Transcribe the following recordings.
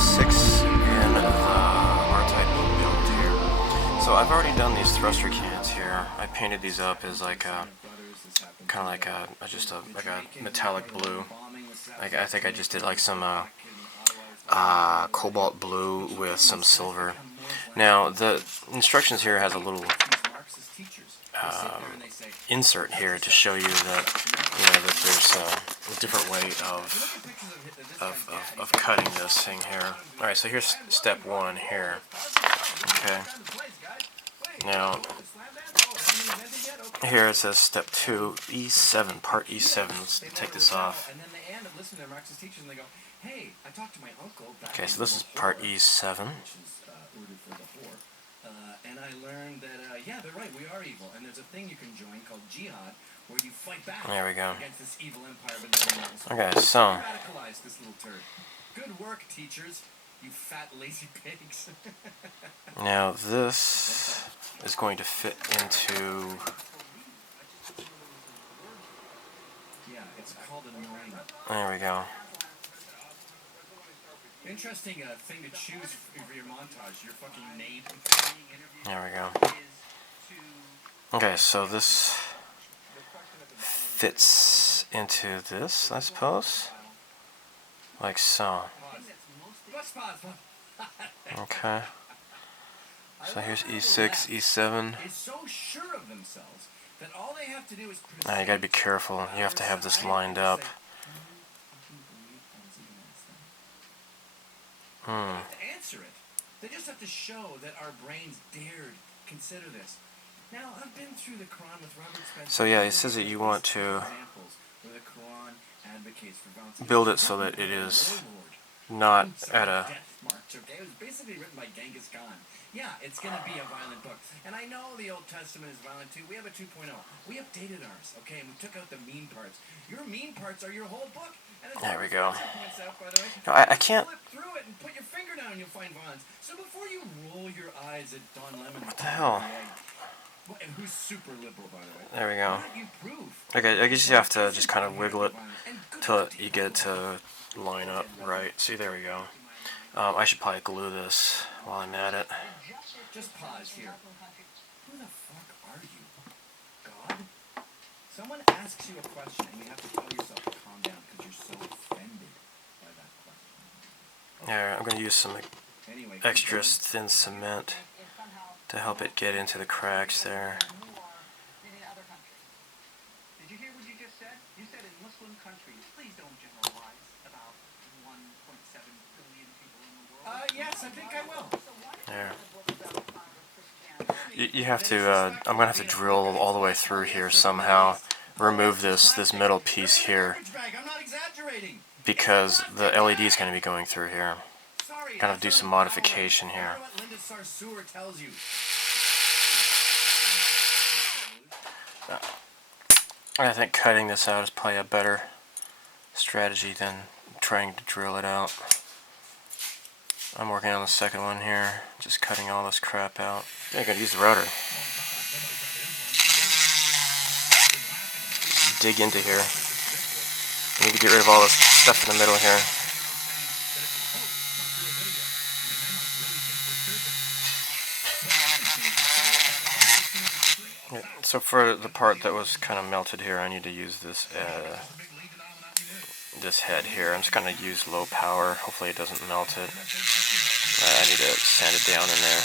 6 in the R-type build here. So I've already done these thruster cans here. I painted these up as like a kind of like a metallic blue. Like I think I just did like some cobalt blue with some silver. Now the instructions here has a little insert here to show you that that there's a different way of cutting this thing here. All right, so here's step 1 here. Okay. Now here it says step 2, E7, part E7. Let's take this off. Okay, so this is part E7. And I learned that, yeah, they're right, we are evil, and there's a thing you can join called jihad, where you fight back there we go. against this evil empire. Okay, so Radicalize this little turd. Good work, teachers, you fat, lazy pigs. now this is going to fit into... Yeah, it's called annoying. There we go. Interesting thing to choose for your montage, your fucking name. There we go. Okay, so this fits into this, I suppose. Like so. Okay. So here's E6, E7. Now you gotta be careful. You have to have this lined up. Answer it. They just have to show that our brains dared consider this. Now, I've been through the Quran with Robert Spencer. So yeah, it says that you want to build it so that it is not at a... It was basically written by Genghis Khan. Yeah, it's going to be a violent book. And I know the Old Testament is violent too. We have a 2.0. We updated ours, okay, and we took out the mean parts. Your mean parts are your whole book. There we go. No, I can't... Flip through it and put your finger down and you'll find violence. So before you roll your eyes at Don Lemon... What the hell? And who's super liberal, by the way. There we go. Okay, I guess you have to just kind of wiggle it till you get it to line up right. See, there we go. I should probably glue this while I'm at it. Just pause here. Who the fuck are you? God? Someone asks you a question and you have to tell yourself to calm down because you're so offended by that question. Yeah, I'm going to use some extra thin cement to help it get into the cracks there. Did you hear what you just said? You said in Muslim countries, please don't generalize about 1.7 billion people in the world. Yes, I think I will. There. You have to, I'm going to have to drill all the way through here somehow. Remove this middle piece here. Because the LED is going to be going through here. Kind of do some modification here. I think cutting this out is probably a better strategy than trying to drill it out. I'm working on the second one here, just cutting all this crap out. Yeah, I gotta use the router. Dig into here. I need to get rid of all this stuff in the middle here. So for the part that was kind of melted here, I need to use this this head here. I'm just going to use low power. Hopefully it doesn't melt it. I need to sand it down in there.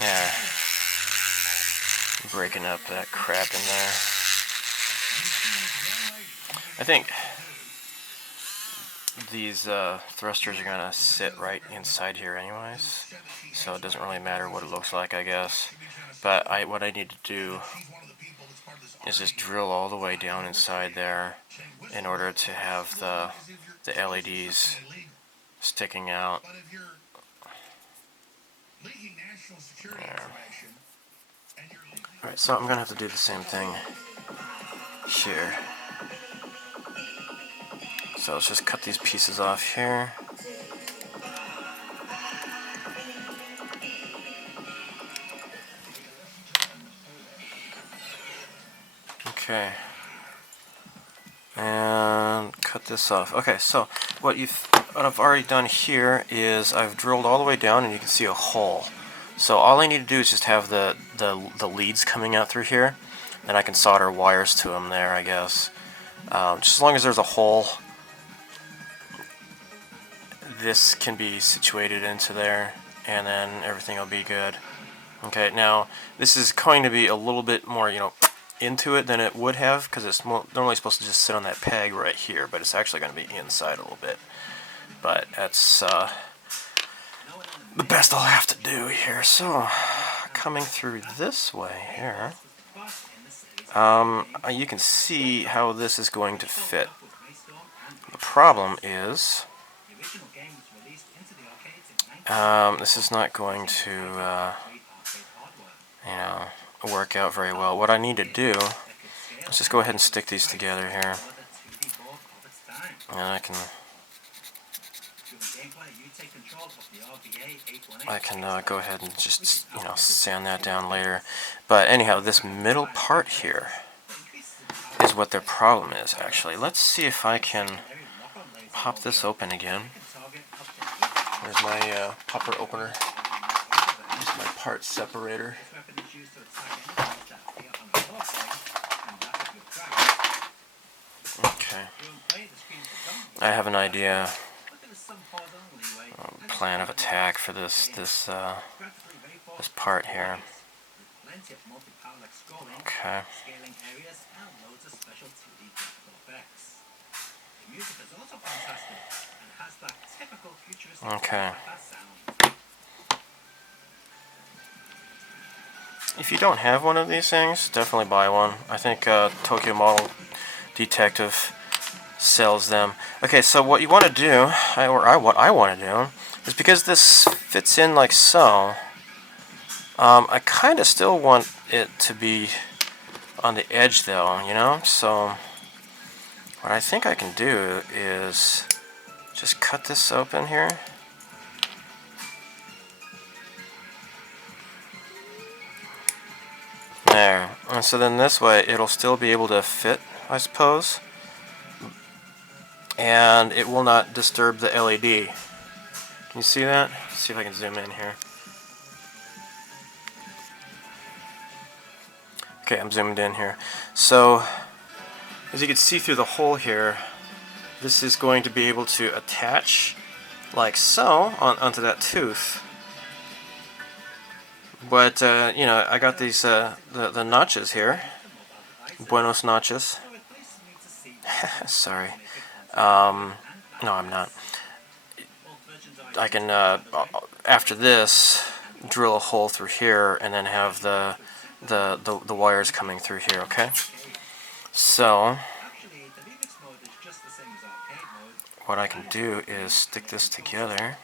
Yeah, breaking up that crap in there. I think these thrusters are going to sit right inside here anyways, so it doesn't really matter what it looks like, I guess. But what I need to do is just drill all the way down inside there in order to have the LEDs sticking out. There. Alright, so I'm going to have to do the same thing here. So let's just cut these pieces off here. Okay. And cut this off. Okay, so what I've already done here is I've drilled all the way down, and you can see a hole. So all I need to do is just have the leads coming out through here, then I can solder wires to them there, I guess. Just as long as there's a hole, this can be situated into there, and then everything will be good. Okay, now this is going to be a little bit more, into it than it would have, because it's normally supposed to just sit on that peg right here, but it's actually going to be inside a little bit. But that's the best I'll have to do here. So, coming through this way here, you can see how this is going to fit. The problem is, this is not going to, work out very well. What I need to do is just go ahead and stick these together here, and I can go ahead and just sand that down later. But anyhow, this middle part here is what their problem is, actually. Let's see if I can pop this open again. There's my popper opener. There's my part separator. Okay. I have an idea, plan of attack for this part here. Okay. Okay. If you don't have one of these things, definitely buy one. I think Tokyo Model Detective sells them. Okay, so what you want to do, what I want to do, is because this fits in like so, I kind of still want it to be on the edge though, So what I think I can do is just cut this open here. There. And so then this way it'll still be able to fit, I suppose. And it will not disturb the LED. Can you see that? Let's see if I can zoom in here. Okay, I'm zoomed in here. So, as you can see through the hole here, this is going to be able to attach like so onto that tooth. But, I got these, the notches here. Buenos notches. Sorry. No, I'm not. I can, after this, drill a hole through here and then have the wires coming through here, okay? So, what I can do is stick this together.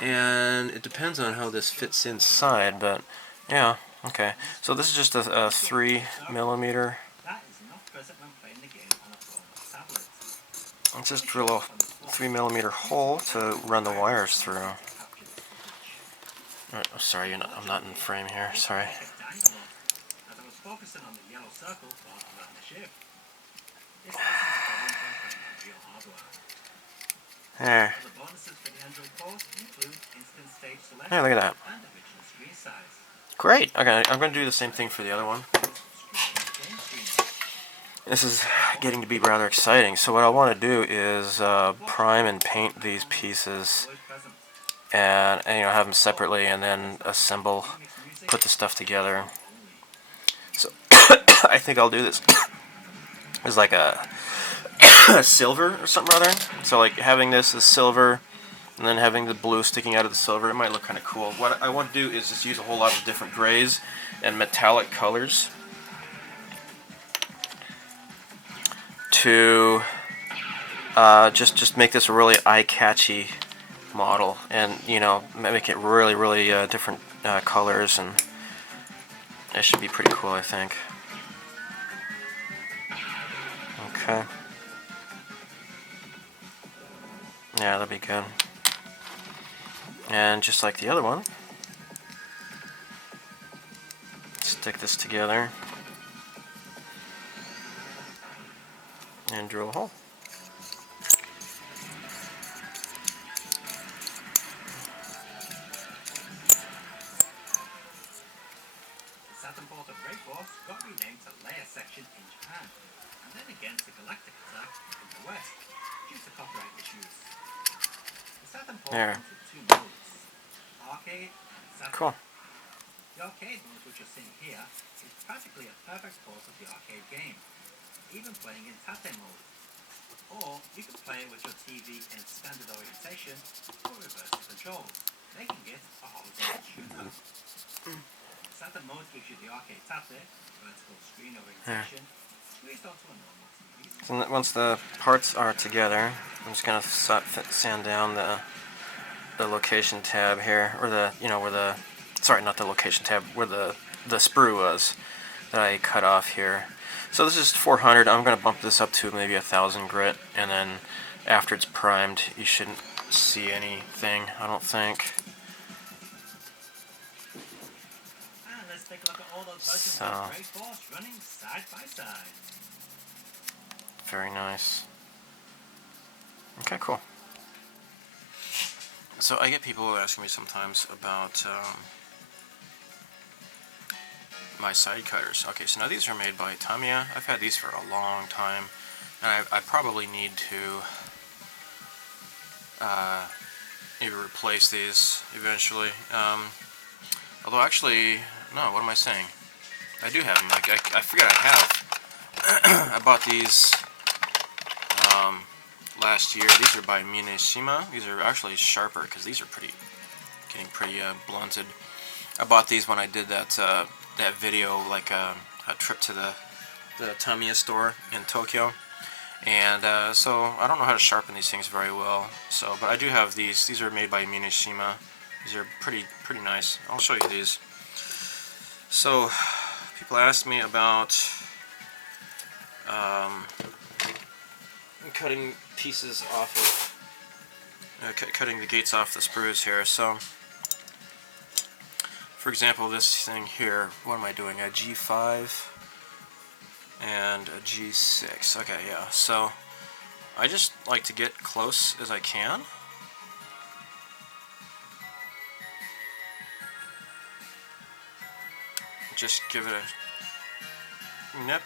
And it depends on how this fits inside, but yeah, okay. So this is just a 3mm. Let's just drill a 3mm hole to run the wires through. Oh, sorry, I'm not in frame here. Sorry. There. Hey, look at that. Great. Okay, I'm going to do the same thing for the other one. This is getting to be rather exciting. So what I want to do is prime and paint these pieces, and have them separately, and then assemble, put the stuff together. So I think I'll do this as like a silver or something or other. So like having this as silver, and then having the blue sticking out of the silver, it might look kind of cool. What I want to do is just use a whole lot of different grays and metallic colors to just make this a really eye-catchy model, and make it really, really different colors, and it should be pretty cool, I think. Okay. Yeah, that'd be good. And just like the other one, stick this together and drill a hole. The Saturn Porter Breakforce got renamed to Layer Section in Japan, and then again to Galactic Attack in the West, due to copyright issues. The Saturn Porter comes with 2 modes, Arcade and Saturn. Cool. The arcade mode, which you're seeing here, is practically a perfect port of the arcade game, even playing in tate mode. Or you can play it with your TV in standard orientation or reverse control, making it a horizontal shooter. Saturn mode gives you the arcade tate, vertical screen orientation, squeezed onto a normal TV. So once the parts are together, I'm just gonna sand down the location tab here, or the, you know, where the, sorry, not the location tab, where the sprue was that I cut off here. So this is 400. I'm going to bump this up to maybe 1,000 grit, and then after it's primed, you shouldn't see anything, I don't think. And let's take a look at all those versions So, of Breakforce running side by side. Very nice. Okay, cool. So I get people asking me sometimes about my side cutters. Okay, so now these are made by Tamiya. I've had these for a long time, and I probably need to maybe replace these eventually. Although actually, no, what am I saying? I do have them. I forget I have. I bought these last year. These are by Mineshima. These are actually sharper because these are getting pretty blunted. I bought these when I did that video, like a trip to the Tamiya store in Tokyo, and so I don't know how to sharpen these things very well. So, but I do have these. These are made by Mineshima. These are pretty nice. I'll show you these. So, people ask me about cutting pieces off of, cutting the gates off the sprues here. So, for example, this thing here, what am I doing? A G5 and a G6. Okay, yeah. So, I just like to get close as I can. Just give it a nip.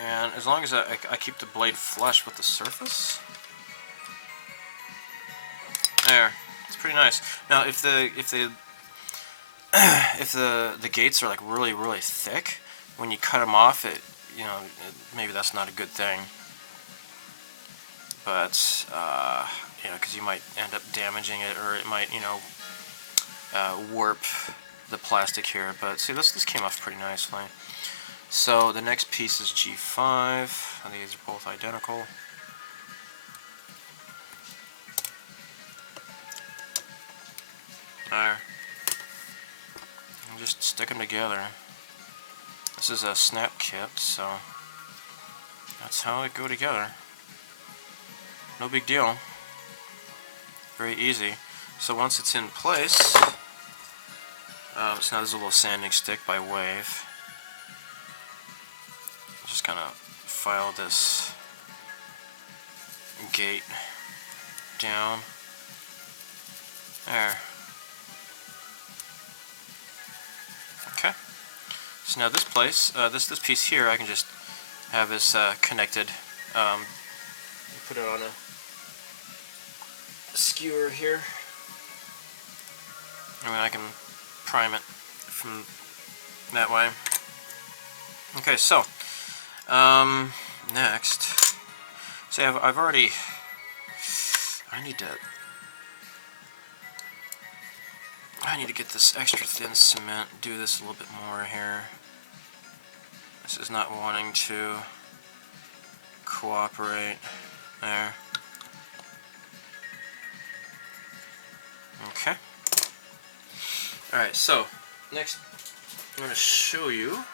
And as long as I keep the blade flush with the surface. There. It's pretty nice. Now, if the gates are like really thick, when you cut them off, maybe that's not a good thing. But because you might end up damaging it, or it might warp the plastic here. But see, this came off pretty nicely. So the next piece is G5. And these are both identical. There. And just stick them together. This is a snap kit, so that's how they go together. No big deal. Very easy. So once it's in place, so now there's a little sanding stick by Wave. Just kind of file this gate down. There. Okay. So now this place, this piece here, I can just have this connected. Put it on a skewer here. I mean, I can prime it from that way. Okay, so next, see, I've already. I need to get this extra thin cement. Do this a little bit more here. This is not wanting to cooperate. There. Okay. Alright, so next I'm going to show you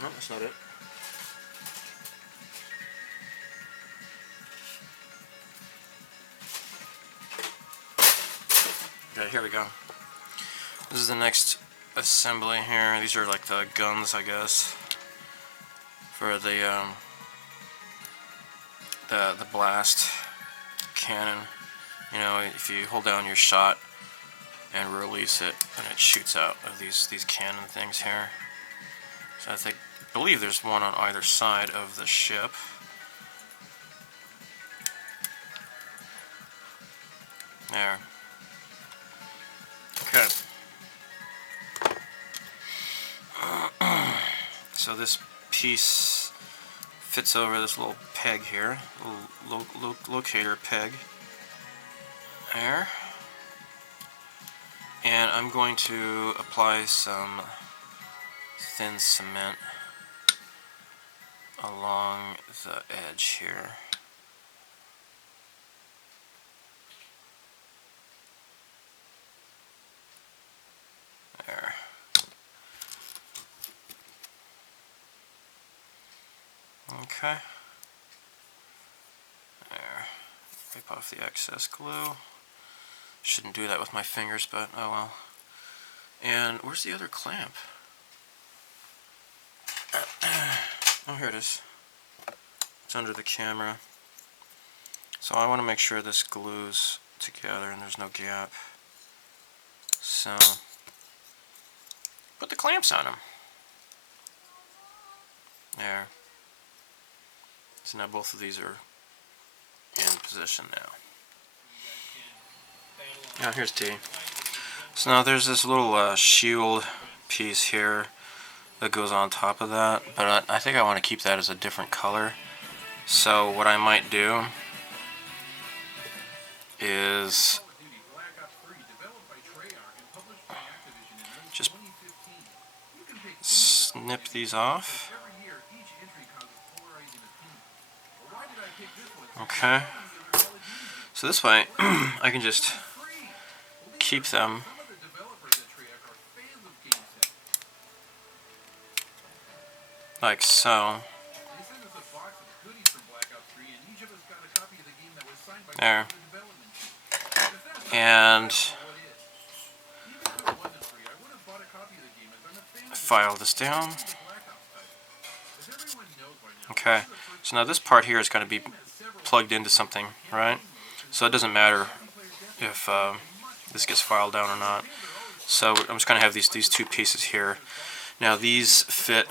No, that's not it. Okay, here we go. This is the next assembly here. These are like the guns, I guess, for the blast cannon. You know, if you hold down your shot and release it, and it shoots out of these cannon things here. So I believe there's one on either side of the ship. There. Okay. So this piece fits over this little peg here, little locator peg. There. And I'm going to apply some thin cement along the edge here. There. Okay. There. Wipe off the excess glue. Shouldn't do that with my fingers, but oh well. And where's the other clamp? Oh, here it is. It's under the camera. So I want to make sure this glues together and there's no gap. So put the clamps on them. There. So now both of these are in position now. Now here's D. So now there's this little shield piece here that goes on top of that, but I think I want to keep that as a different color. So what I might do is just snip these off. Okay. So this way I can just keep them like so. There. And file this down. Okay. So now this part here is going to be plugged into something, right? So it doesn't matter if this gets filed down or not. So I'm just going to have these two pieces here. Now these fit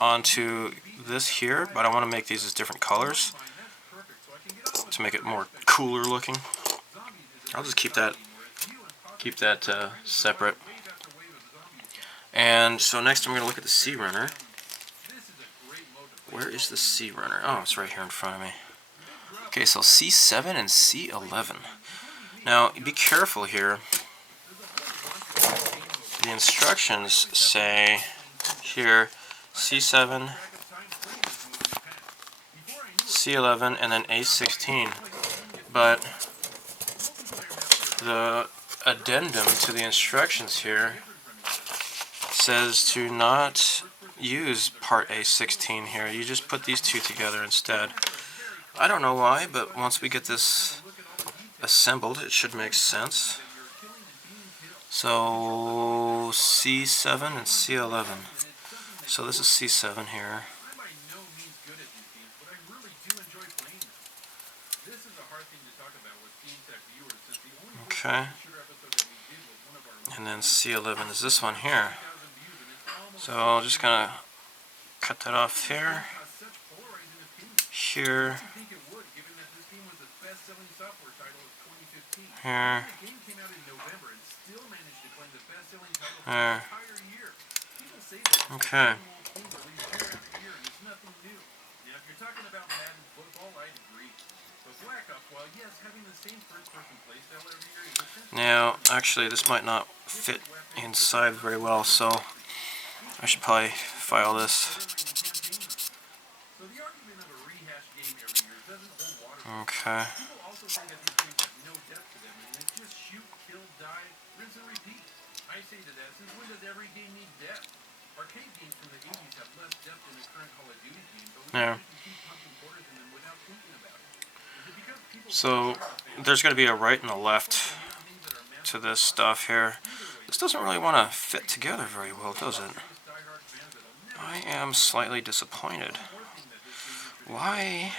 onto this here, but I want to make these as different colors to make it more cooler looking. I'll just keep that separate. And so next I'm going to look at the C runner. Where is the C runner? Oh, it's right here in front of me. Okay, so C7 and C11. Now, be careful here. The instructions say here C7, C11, and then A16. But the addendum to the instructions here says to not use part A16 here. You just put these two together instead. I don't know why, but once we get this assembled, it should make sense. So C7 and C11. So this is C7 here. Okay. And then C11 is this one here. So I'm just gonna cut that off here. Here. Here. There. Okay. Now, actually, this might not fit inside very well, so I should probably file this. Okay. Yeah. So there's going to be a right and a left to this stuff here. This doesn't really want to fit together very well, does it? I am slightly disappointed. Why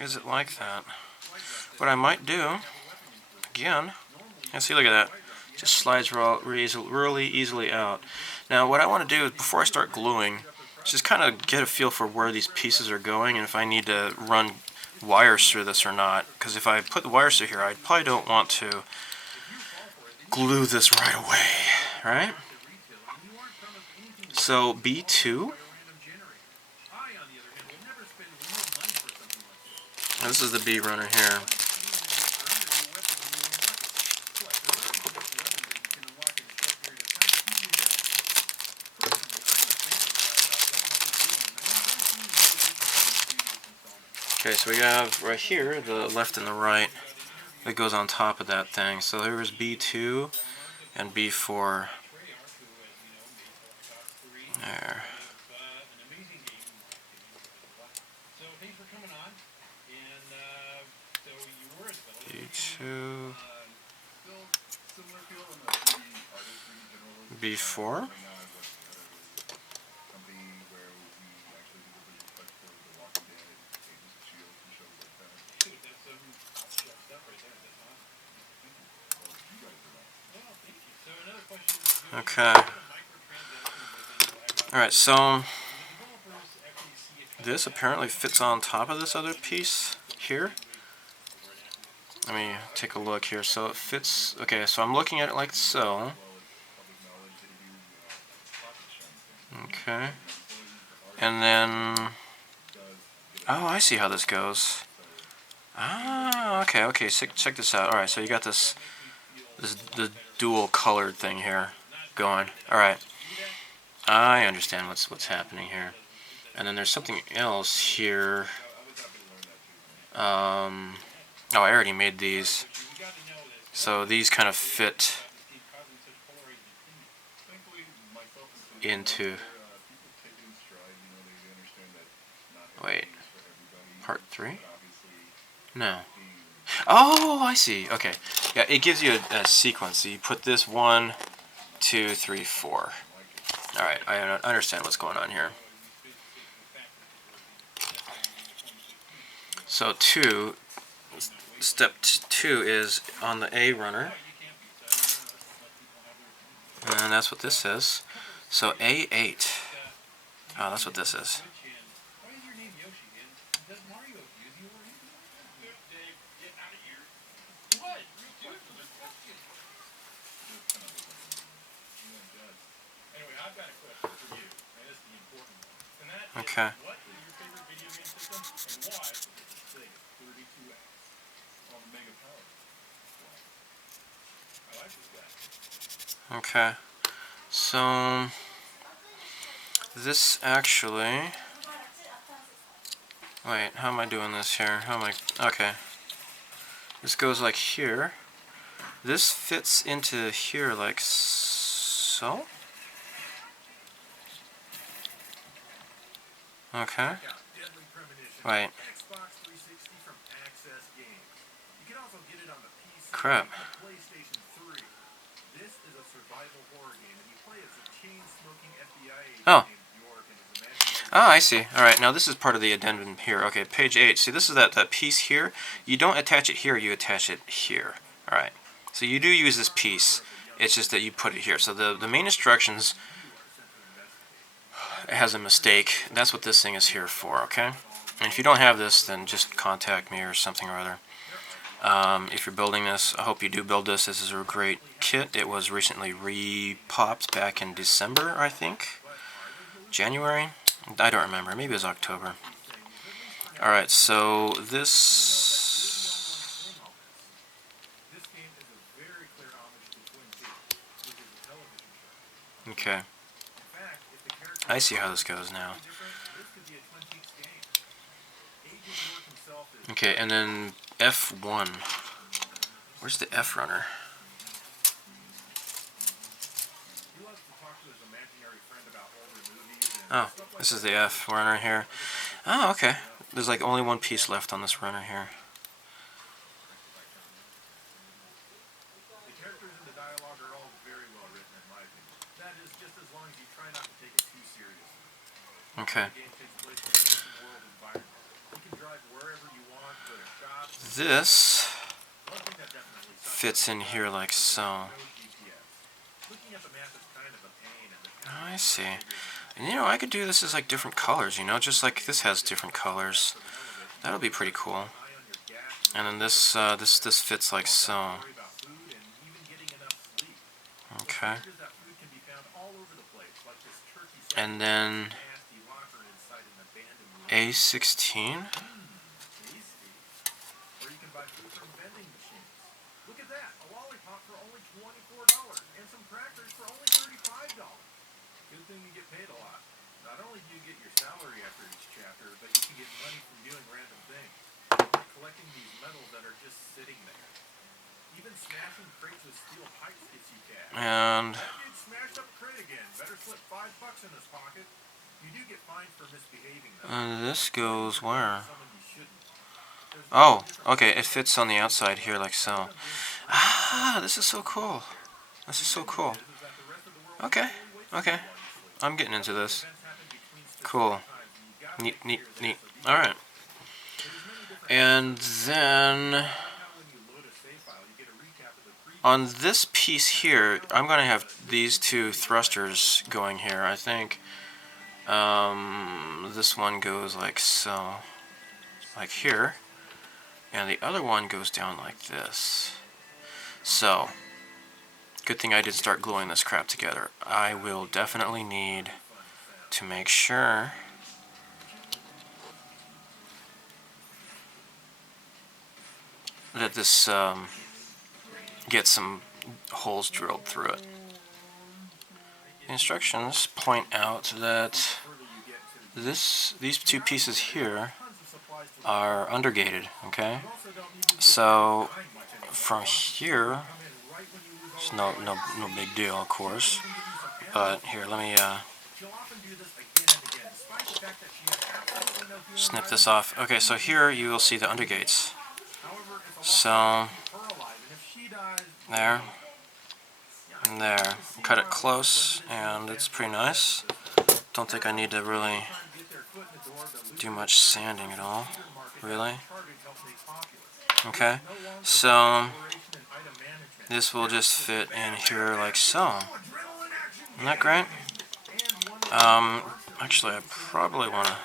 is it like that? What I might do, again, and see, look at that. Just slides really easily out. Now what I want to do is, before I start gluing, just kind of get a feel for where these pieces are going and if I need to run wires through this or not. Because if I put the wires through here, I probably don't want to glue this right away, right? So B2. This is the B runner here. Okay, so we have right here the left and the right that goes on top of that thing. So there's B2 and B4. There. B2. B4. Okay. Alright, so this apparently fits on top of this other piece here. Let me take a look here. So it fits. Okay, so I'm looking at it like so. Okay. And then, oh, I see how this goes. Ah, okay, okay. Check this out. All right, so you got this the dual colored thing here going. All right, I understand what's happening here. And then there's something else here. Oh, I already made these. So these kind of fit into. Wait, part 3? No. Oh, I see. Okay. Yeah, it gives you a sequence. So you put this 1, 2, 3, 4. Alright, I understand what's going on here. So step 2 is on the A runner. And that's what this says. So A8. Oh, that's what this is. Okay. Okay. So this actually. Wait, how am I doing this here? How am I? Okay. This goes like here. This fits into here like so. Okay. Wait. Crap. Oh. Ah, I see. Alright, now this is part of the addendum here. Okay, page 8. See, this is that piece here. You don't attach it here, you attach it here. Alright. So you do use this piece. It's just that you put it here. So the main instructions has a mistake. That's what this thing is here for, okay? And if you don't have this, then just contact me or something or other. If you're building this, I hope you do build this. This is a great kit. It was recently re-popped back in December, I think. January? I don't remember. Maybe it was October. Alright, so this... Okay. I see how this goes now. Okay, and then F1. Where's the F runner? Oh, this is the F runner here. Oh, okay. There's like only one piece left on this runner here. The characters in the dialogue are all very well written, in my opinion. That is, just as long as you try not to take it too seriously. Okay. The game takes place in an open world environment. You can drive wherever you want, go to shops. This One thing that definitely sucks fits in here like so. no GPS. Looking at the map is kind of a pain, and the Oh, I see. And you know, I could do this as like different colors, you know, just like this has different colors. That'll be pretty cool. And then this this fits like so. Okay. And then A16. Look at that! A lollipop for only $24 and some crackers for only $35. Good thing you get paid a lot. Not only do you get your salary after each chapter, but you can get money from doing random things. Like collecting these medals that are just sitting there. Even smashing crates with steel pipes gets you cash. And That dude smashed up a crate again. Better slip $5 in his pocket. You do get fined for misbehaving though. this goes where? Someone you shouldn't. Oh, okay, it fits on the outside here like so. Ah, this is so cool. This is so cool. Okay, okay. I'm getting into this. Cool. Neat, neat, neat. Alright. And then on this piece here, I'm going to have these two thrusters going here. I think this one goes like so. Like here. And the other one goes down like this. So, good thing I did start gluing this crap together. I will definitely need to make sure that this gets some holes drilled through it. The instructions point out that these two pieces here are undergated, okay? So from here, it's no big deal, of course. But here, let me snip this off. Okay, so here you will see the undergates. So there and there. Cut it close, and it's pretty nice. Don't think I need to really do much sanding at all, really. Okay, so this will just fit in here like so. Isn't that great? Actually, I probably want to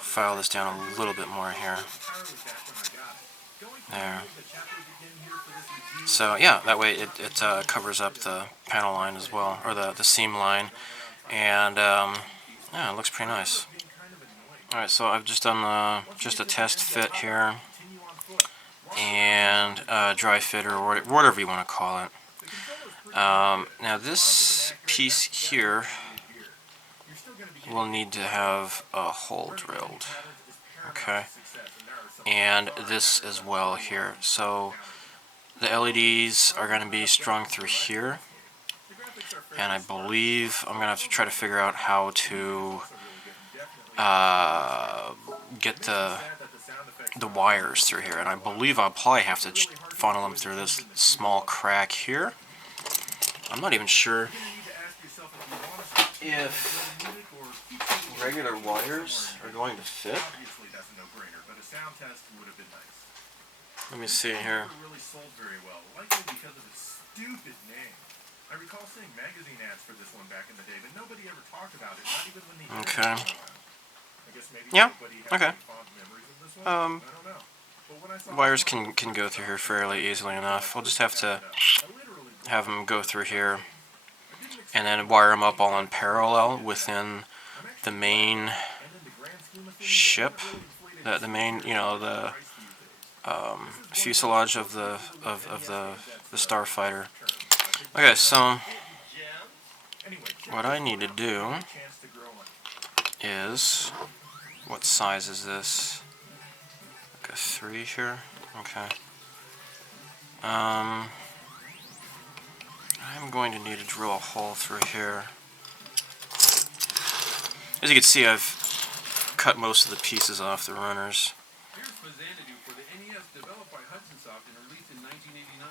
file this down a little bit more here. There. So yeah, that way it covers up the panel line as well, or the seam line, and yeah, it looks pretty nice. Alright, so I've just done just a test fit here, and dry fit, or whatever you want to call it. Now this piece here will need to have a hole drilled, okay, and this as well here. So the LEDs are going to be strung through here, and I believe I'm going to have to try to figure out how to get the wires through here, and I believe I'll probably have to funnel them through this small crack here. I'm not even sure if regular wires are going to fit. Let me see here. I recall seeing magazine ads for this one back in the day, but nobody ever talked about it, not even when they Okay. I guess maybe Yeah. okay. Okay. Wires can go through here fairly easily enough. We'll just have to have them go through here, and then wire them up all in parallel within the main ship, the main, you know, the fuselage of the starfighter. Okay, so what I need to do is, what size is this? Like a 3 here. Okay. I'm going to need to drill a hole through here. As you can see, I've cut most of the pieces off the runners. Here's Fazanadu for the NES, developed by Hudson Soft and released in 1989.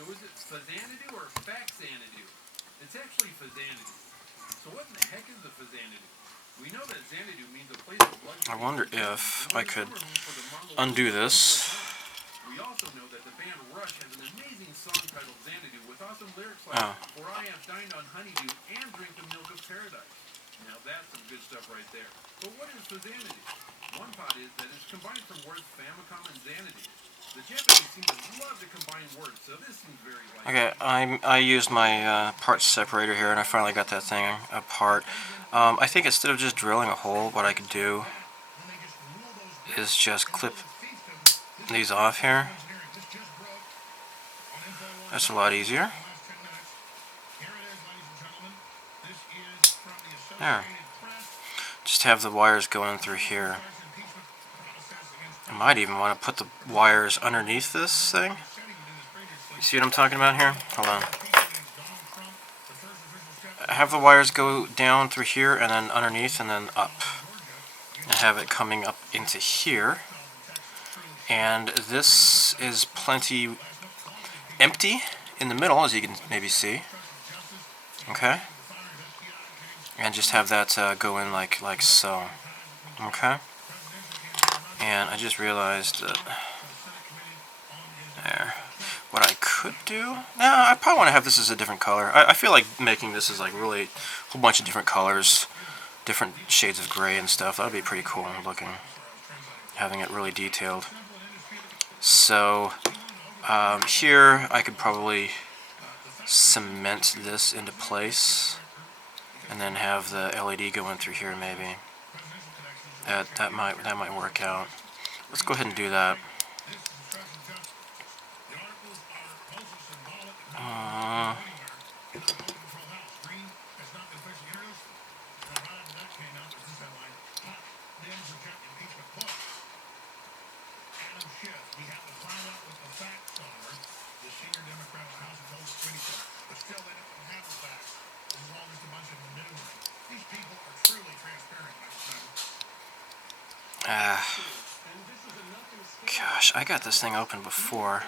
So is it Fazanadu or Faxanadu? It's actually Fazanadu. So what in the heck is the Fazanadu? We know that Xanadu means a place of blood. I wonder if I could undo this. We also know that the band Rush has an amazing song titled Xanadu with awesome lyrics like "For I have dined on honeydew and drink the milk of paradise." Now that's some good stuff right there. But what is Fazanadu? One thought is that it's combined from words Famicom and Xanadu. The Japanese seem to love to combine words, so this seems very likely. Okay, I used my parts separator here, and I finally got that thing apart. I think instead of just drilling a hole, what I could do is just clip these off here. That's a lot easier. There. Just have the wires going through here. I might even want to put the wires underneath this thing. You see what I'm talking about here? Hold on. Have the wires go down through here and then underneath and then up. And have it coming up into here. And this is plenty empty in the middle, as you can maybe see. Okay? And just have that go in like so. Okay? And I just realized that there. What I could do? Nah, I probably want to have this as a different color. I feel like making this as like really a whole bunch of different colors, different shades of gray and stuff. That would be pretty cool looking. Having it really detailed. So here I could probably cement this into place and then have the LED go in through here maybe. That might work out. Let's go ahead and do that. Gosh, I got this thing open before.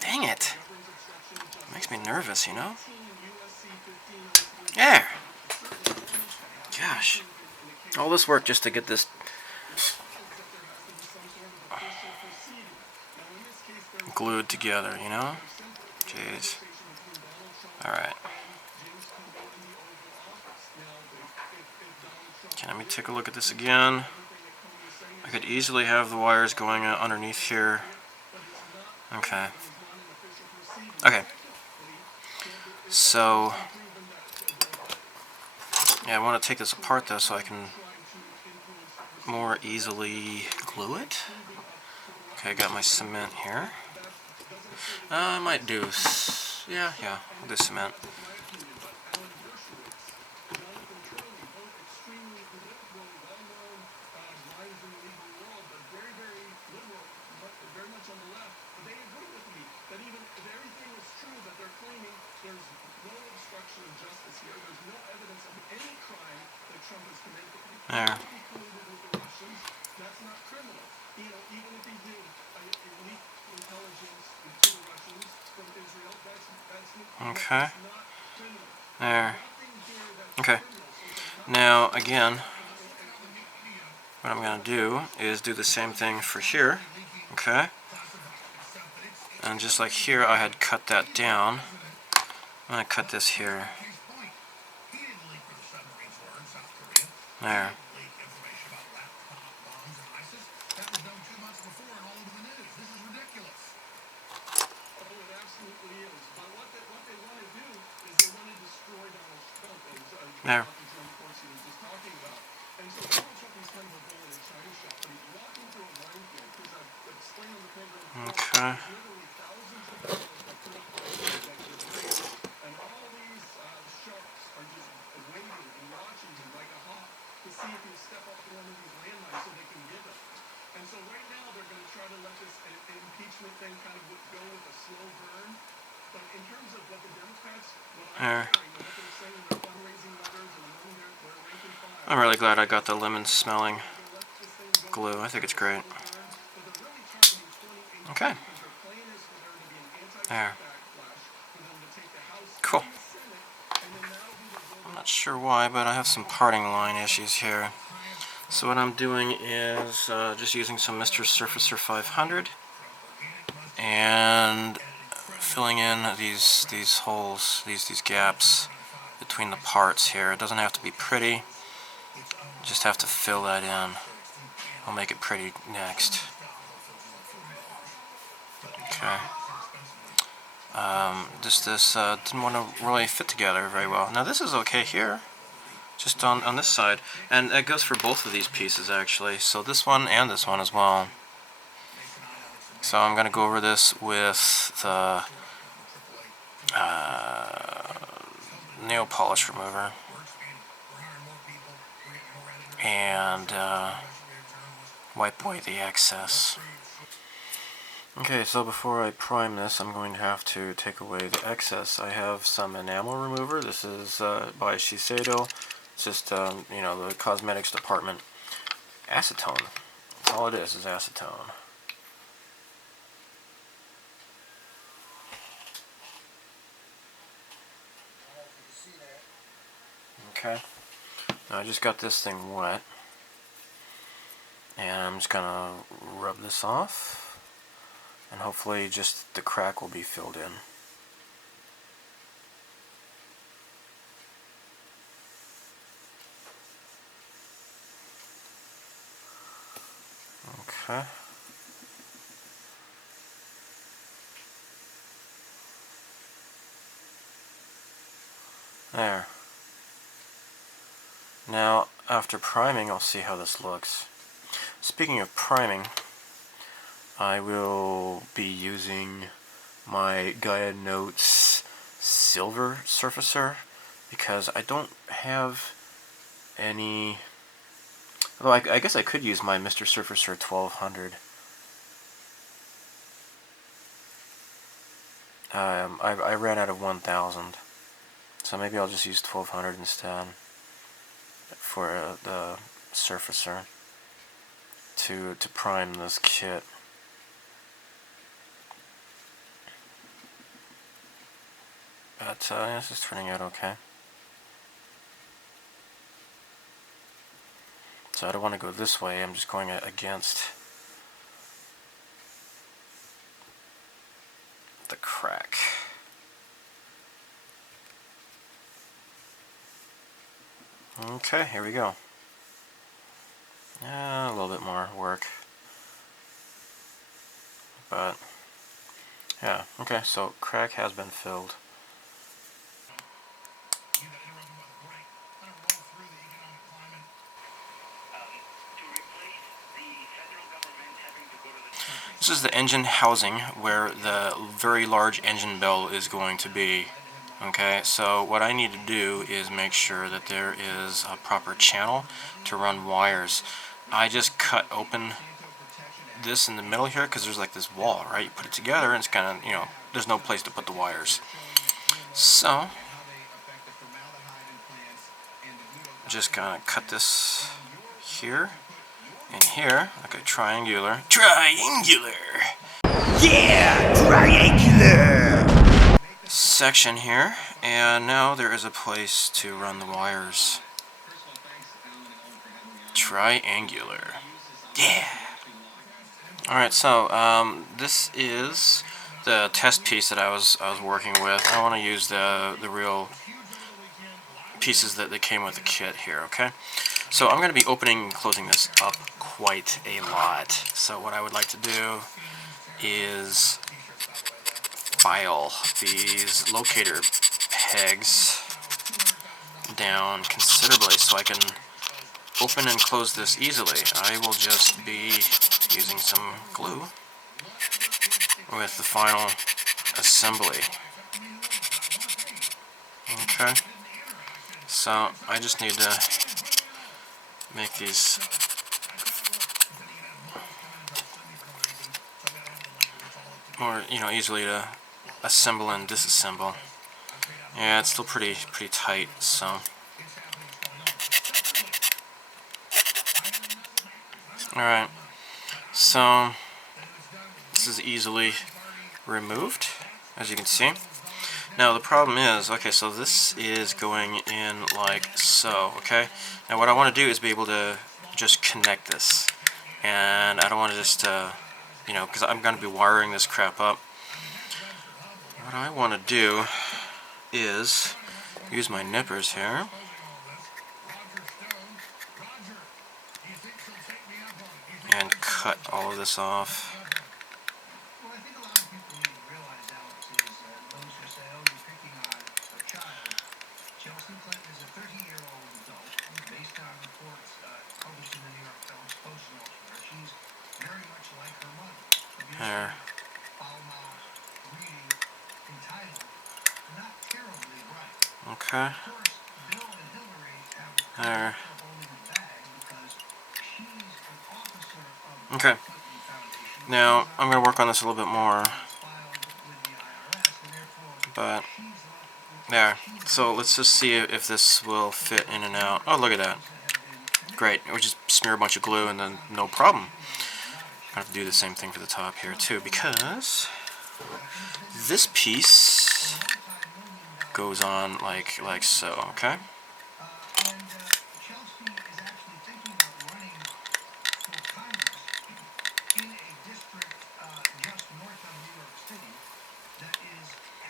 Dang it. Makes me nervous, you know? There. Gosh. All this work just to get this glued together, you know? Jeez. Alright. Okay, let me take a look at this again. I could easily have the wires going underneath here. Okay. Okay. So, yeah, I want to take this apart though so I can more easily glue it. Okay, I got my cement here. I might do, yeah, I'll do cement. There. Okay. There. Okay. Now, again, what I'm going to do is do the same thing for here. Okay. And just like here, I had cut that down. I'm going to cut this here. There. There. Okay. There. I'm really glad I got the lemon smelling glue. I think it's great. Okay. There. Cool. I'm not sure why, but I have some parting line issues here. So what I'm doing is just using some Mr. Surfacer 500 and filling in these holes, these gaps between the parts here. It doesn't have to be pretty. You just have to fill that in. I'll make it pretty next. Okay. This didn't want to really fit together very well. Now this is okay here, just on this side, and that goes for both of these pieces actually. So this one and this one as well. So I'm going to go over this with the nail polish remover and wipe away the excess. Okay, so before I prime this, I'm going to have to take away the excess. I have some enamel remover. This is by Shiseido. It's just, you know, the cosmetics department. Acetone. That's all it is acetone. Okay. Now I just got this thing wet. And I'm just going to rub this off. And hopefully just the crack will be filled in. Okay. There. Now, after priming, I'll see how this looks. Speaking of priming, I will be using my Gaia Notes Silver Surfacer because I don't have any. Although I guess I could use my Mr. Surfacer 1200. I ran out of 1000, so maybe I'll just use 1200 instead for the Surfacer to prime this kit. But this is turning out okay. So I don't want to go this way, I'm just going against the crack. Okay, here we go. A little bit more work. But, yeah, okay, so crack has been filled. This is the engine housing where the very large engine bell is going to be. Okay, so what I need to do is make sure that there is a proper channel to run wires. I just cut open this in the middle here because there's like this wall, right? You put it together and it's kind of, you know, there's no place to put the wires. So, just gonna cut this here and here, like a triangular. Yeah! Triangular! Section here, and now there is a place to run the wires. Triangular. Yeah! Alright, so this is the test piece that I was working with. I want to use the real pieces that came with the kit here, okay? So I'm going to be opening and closing this up quite a lot. So what I would like to do is file these locator pegs down considerably so I can open and close this easily. I will just be using some glue with the final assembly. Okay, so I just need to make these more, easily to assemble and disassemble. Yeah, it's still pretty tight, so. Alright, so this is easily removed, as you can see. Now the problem is, okay, so this is going in like so, okay? Now what I want to do is be able to just connect this. And I don't want to just, because I'm going to be wiring this crap up. What I want to do is use my nippers here. And cut all of this off. There. Okay. There. Okay. Now, I'm going to work on this a little bit more. But, there. So, let's just see if this will fit in and out. Oh, look at that. Great. We just smear a bunch of glue and then no problem. I have to do the same thing for the top here too, because this piece goes on like so, okay?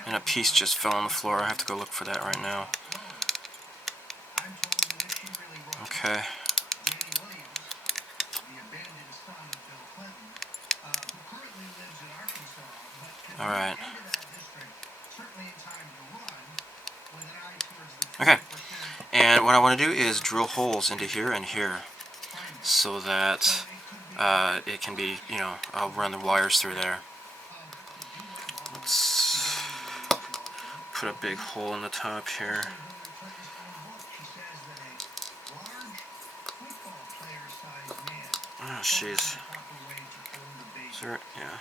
And a piece just fell on the floor. I have to go look for that right now. Okay. Alright. Okay. And what I want to do is drill holes into here and here so that it can be, I'll run the wires through there. Let's put a big hole in the top here. Oh, jeez. Sure, yeah.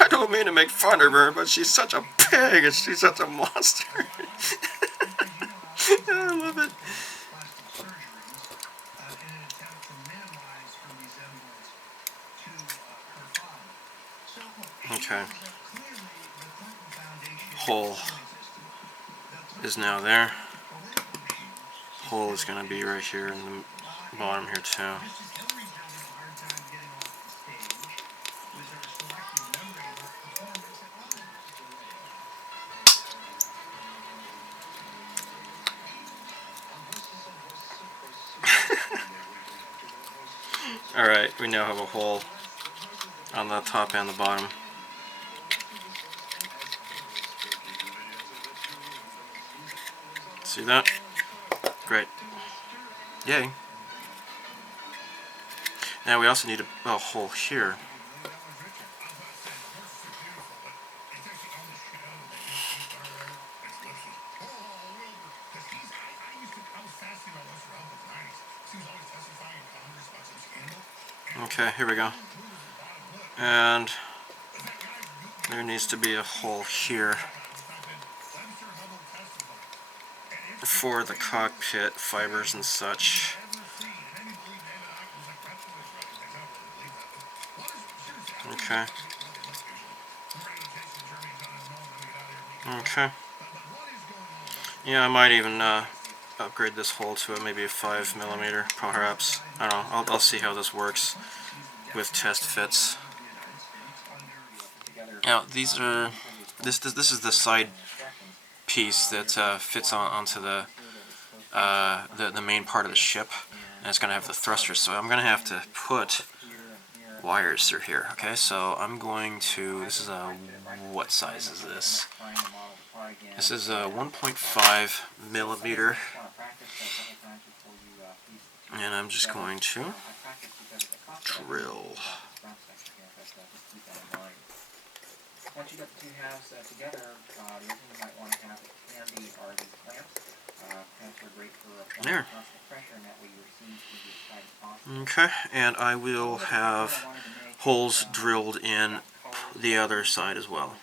I don't mean to make fun of her, but she's such a pig and she's such a monster. I love it. Okay. Hole is now there. Hole is going to be right here in the bottom here too. Alright, we now have a hole on the top and the bottom. See that? Great. Yay. Now we also need a hole here. Okay, here we go. And there needs to be a hole here for the cockpit fibers and such. Okay. Okay. Yeah, I might even upgrade this hole to maybe a 5mm, perhaps. I don't know. I'll see how this works with test fits. Now these are this is the side piece that fits onto the main part of the ship, and it's going to have the thrusters. So I'm going to have to put wires through here. Okay, so I'm going to. This is a what size is this? This is a 1.5mm, and I'm just going to drill. Once you get the two halves together, the other thing you might want to have handy are these clamps. Clamps are great for applying constant pressure, and that way your seams can be as tight as possible. Okay, and I will have holes drilled in the other side as well.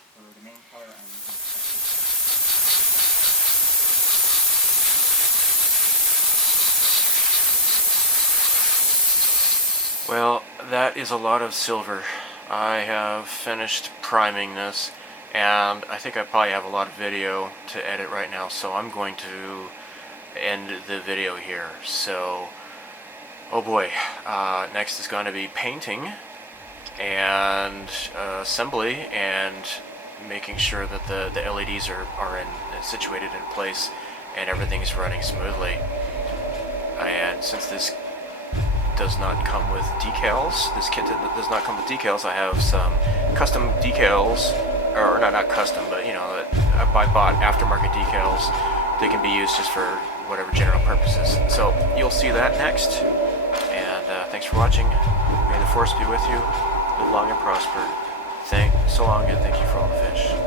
Well, that is a lot of silver. I have finished priming this, and I think I probably have a lot of video to edit right now, so I'm going to end the video here. So, oh boy, next is going to be painting and assembly and making sure that the LEDs are situated in place and everything is running smoothly. And since this does not come with decals, this kit does not come with decals, I have some custom decals, or not custom, but you know, I bought aftermarket decals. They can be used just for whatever general purposes. So you'll see that next, and thanks for watching. May the force be with you. Live long and prosper. So long, and thank you for all the fish.